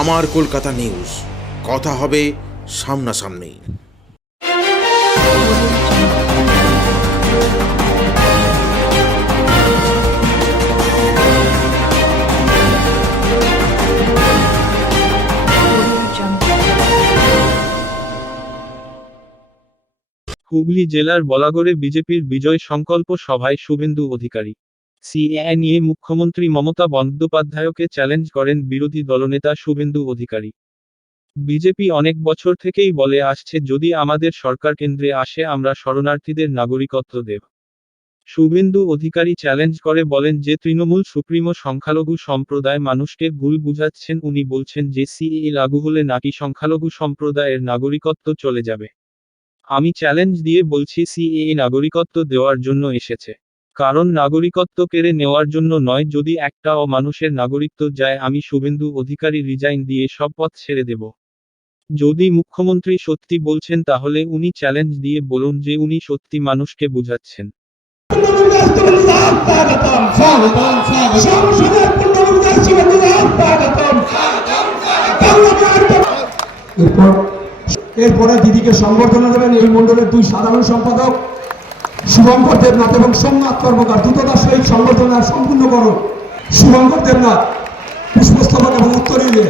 আমার কলকাতা নিউজ, কথা হবে সামনাসামনি। হুগলি জেলার বলাগড়ে বিজেপির বিজয় সংকল্প সভায় শুভেন্দু অধিকারী। সিএএ নিয়ে মুখ্যমন্ত্রী মমতা বন্দ্যোপাধ্যায়কে চ্যালেঞ্জ করেন বিরোধী দলনেতা শুভেন্দু অধিকারী। বিজেপি অনেক বছর থেকেই বলে আসছে, যদি আমাদের সরকার কেন্দ্রে আসে আমরা শরণার্থীদের নাগরিকত্ব দেব। শুভেন্দু অধিকারী চ্যালেঞ্জ করে বলেন যে তৃণমূল সুপ্রিমো সংখ্যালঘু সম্প্রদায় মানুষকে ভুল বুঝাচ্ছেন। উনি বলছেন যে সিএএ লাগু হলে নাকি সংখ্যালঘু সম্প্রদায়ের নাগরিকত্ব চলে যাবে। আমি চ্যালেঞ্জ দিয়ে বলছি, সিএএ নাগরিকত্ব দেওয়ার জন্য এসেছে, কারণ নাগরিকত্ব কেড়ে নেওয়ার জন্য নয়। যদি একটা মানুষের নাগরিকত্ব যায়, আমি শুভেন্দু অধিকারী রিজাইন দিয়ে সব পথ ছেড়ে দেব। যদি মুখ্যমন্ত্রী সত্যি বলছেন তাহলে উনি চ্যালেঞ্জ দিয়ে বলুন যে উনি সত্যি মানুষকে বুঝাচ্ছেন। এরপরে দিদিকে সংবর্ধনা দেবেন এই মন্ডলের দুই সাধারণ সম্পাদক শুভঙ্কর দেবনাথ এবং সোমনাথ কর্মকার। দ্রুততার সহিত সংবর্ধনা সম্পূর্ণ করুন। শুভঙ্কর দেবনাথ পুষ্পস্তবক এবং উত্তরীয়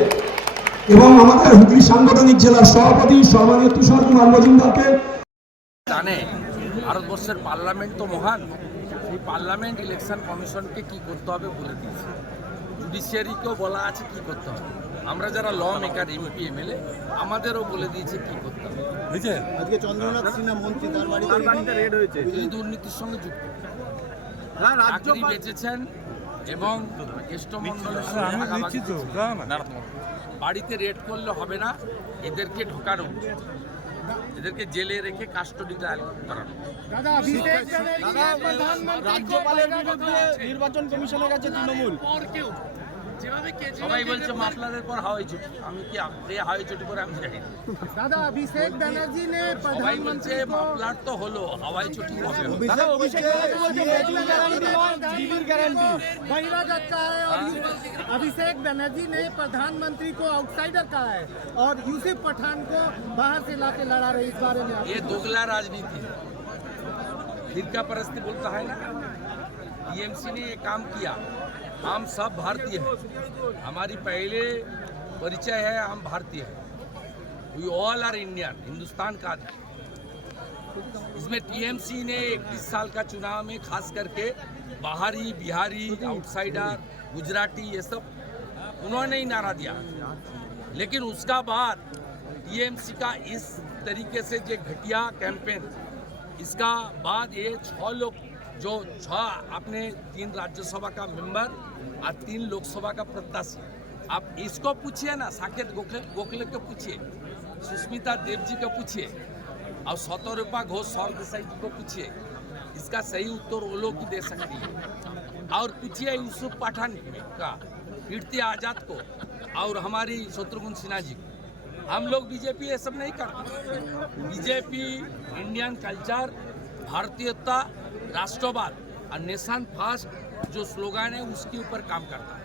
এবং আমাদের হুগলি সাংগঠনিক জেলার সভাপতি সম্মানীয় তুষার কুমার মজুমদারকে। জানে ভারতবর্ষের পার্লামেন্ট তো মহান, সেই পার্লামেন্ট ইলেকশন কমিশনকে কি করতে হবে বলে দিয়েছে, জুডিশিয়ারিকেও বলা আছে কি করতে হবে। আমরা যারা ল মেকার এমপি এমএলএ আমাদেরও বলে দিয়েছে কি করতে হবে। আজকে চন্দ্রনাথ সিনহা মন্ত্রী, তার বাড়িতে রেড হয়েছে, এই দুর্নীতির সঙ্গে যুক্ত, চাকরি বেঁচেছেন এবং কেষ্টমণ্ডলের বাড়িতে রেড করলে হবে না, এদেরকে ঢোকানো, এদেরকে জেলে রেখে কাস্টডিটা করানো। নির্বাচন কমিশনের কাছে তৃণমূল সবাই বলছে মাফলারের পর হাওয়াই ছুটি, আমি কি হাওয়াই ছুটি করে আমি জানি दादा अभिषेक बनर्जी ने সবাই বলছে মাফলার তো হলো, হাওয়াই ছুটি হবে। बहिरागत का है और अभिषेक बनर्जी ने प्रधानमंत्री को आउटसाइडर कहा है और यूसुफ पठान को बाहर से लाके लड़ा रहे। इस बारे में ये दोगला राजनीति है, फिरका परस्ती बोलता है ना। टीएमसी ने ये काम किया, हम सब भारतीय हैं, हमारी पहले परिचय है, हम भारतीय हैं, we all are Indian, Hindustan का आदमी। इसमें टीएमसी ने 21 साल का चुनाव में खास करके बाहरी, बिहारी, आउटसाइडर, गुजराती, ये सब उन्होंने ही नारा दिया। लेकिन उसका बाद टीएमसी का इस तरीके से जो घटिया कैंपेन, इसका बाद ये 6 लोग, जो 6 अपने 3 राज्यसभा का मेंबर और 3 लोकसभा का प्रत्याशी, आप इसको पूछिए ना, साकेत गोखले को पूछिए, सुष्मिता देव जी को पूछिए और शतरूपा घोष सरदेसाई जी को पूछिए, इसका सही उत्तर वो लोग ही दे सकती है। और पूछिए यूसुफ पठान का, कीर्ति आजाद को और हमारी शत्रुघ्न सिन्हा जी को। हम लोग बीजेपी ये सब नहीं करते। बीजेपी इंडियन कल्चर, भारतीयता, राष्ट्रवाद और नेशन फर्स्ट जो स्लोगन है उसके ऊपर काम करता है।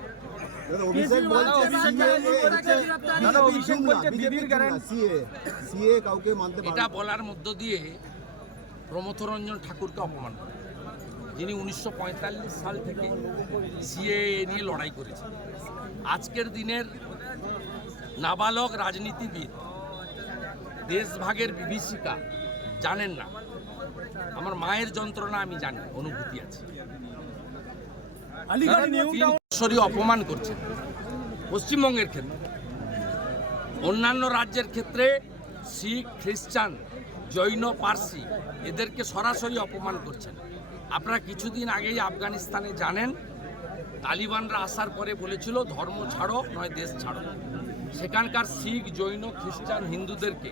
এটা বলার মধ্য দিয়ে প্রমথ রঞ্জন ঠাকুরকে অপমান করে, যিনি 1945 সাল থেকে সিএএ নিয়ে লড়াই করেছেন। আজকের দিনের নাবালক রাজনীতিবিদ, দেশভাগের বিভীষিকা জানেন না। আমার মায়ের যন্ত্রণা আমি জানি, অনুভূতি আছে। অপমান করছেন পশ্চিমবঙ্গের ক্ষেত্রে, অন্যান্য রাজ্যের ক্ষেত্রে শিখ, খ্রিস্টান, জৈন, পার্সি এদেরকে সরাসরি অপমান করছেন। আপনারা কিছুদিন আগেই আফগানিস্তানে জানেন, তালিবানরা আসার পরে বলেছিল ধর্ম ছাড়ো নয় দেশ ছাড়ো। সেখানকার শিখ, জৈন, খ্রিস্টান, হিন্দুদেরকে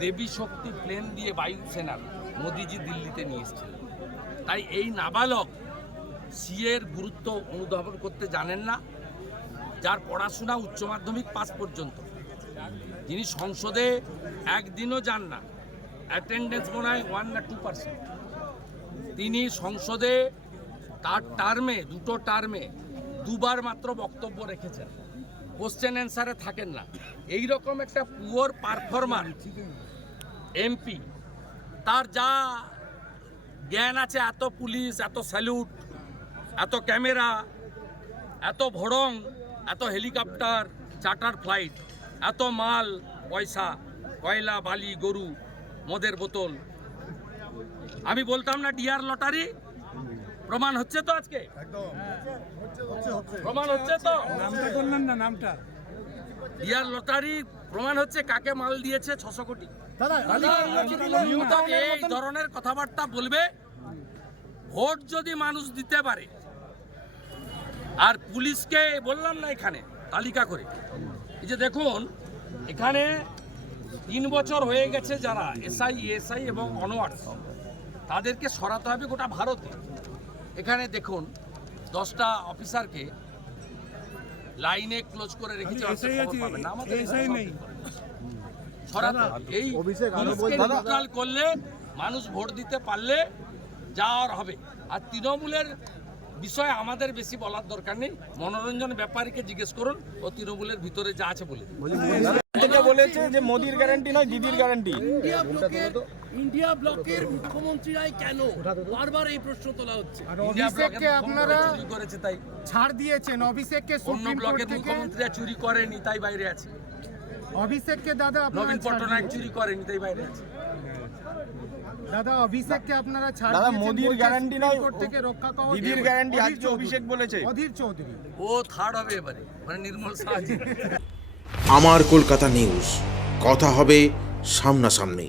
দেবী শক্তি প্লেন দিয়ে বায়ুসেনার মোদিজি দিল্লিতে নিয়ে এসেছিলেন। তাই এই নাবালক সিএর গুরুত্ব অনুধাবন করতে জানেন না, যার পড়াশোনা উচ্চ মাধ্যমিক পাস পর্যন্ত, যিনি সংসদে একদিনও যান না, অ্যাটেন্ডেন্স মনে হয় 1 না 2%, তিনি সংসদে তার টার্মে, 2টো টার্মে 2বার মাত্র বক্তব্য রেখেছেন। কোশ্চেন অ্যান্সারে থাকেন না। এই রকম একটা পুয়ার পারফর্মার এমপি, তার যা জ্ঞান আছে, এত পুলিশ, এত স্যালুট, এত ক্যামেরা, এত ভড়ং, এত হেলিকপ্টার, চার্টার ফ্লাইট, এত মাল পয়সা, কয়লা, বালি, গরু, মদের বোতল। আমি বলতাম না ডিয়ার লটারি, প্রমাণ হচ্ছে তো আজকে, প্রমাণ হচ্ছে তো। ডিয়ার লটারি প্রমাণ হচ্ছে কাকে মাল দিয়েছে 600 কোটি। এই ধরনের কথাবার্তা বলবে। ভোট যদি মানুষ দিতে পারে, আর পুলিশকে বললাম না এখানে তালিকা করে, এই যে দেখুন এখানে 3 বছর হয়ে গেছে যারা এসআই, এএসআই এবং অনওয়ার্ডস, তাদেরকে সরাতে হবে গোটা ভারতে। এখানে দেখুন 10টা অফিসারকে লাইনে ক্লোজ করে রেখেছে, সরাতে হবে। এই পুলিশকে নিউট্রাল করলে মানুষ ভোট দিতে পারলে যাওয়ার হবে। আর তৃণমূলের বিষয়ে আমাদের বেশি বলার দরকার নেই, মনোরঞ্জন ব্যাপারীকে জিজ্ঞেস করুন, ও তৃণমূলের ভিতরে যা আছে বলে বলেছে যে মোদির গ্যারান্টি নয়, দিদির গ্যারান্টি। ইন্ডিয়া ব্লকের মুখ্যমন্ত্রীরাই কেন বারবার এই প্রশ্ন তোলা হচ্ছে? অভিষেককে আপনারা চুরি করেছে তাই, ছাড় দিয়েছেন, অভিষেককে অন্য সুপ্রিম কোর্ট ব্লকের থেকে, মুখ্যমন্ত্রীরা চুরি করেনি তাই বাইরে আছে, অভিষেককে দাদা আপনারা নবীন ছাড় পট্টনায়ক দিয়েছেন। চুরি করেনি তাই বাইরে আছে। দাদা অভিষেককে আপনারা ছাড় দাদা, দিয়েছেন, মোদির বলছে গ্যারান্টি সুপ্রিম নয়, কোর্ট থেকে রক্ষা কবচ দিদির দেবে। গ্যারান্টি অধীর আজকে চৌধুরী। অভিষেক বলেছে। অধীর চৌধুরী। ও থার্ড হবে এবারে, মানে নির্মল সাহাজি। আমার কলকাতা নিউজ, কথা হবে সামনাসামনি।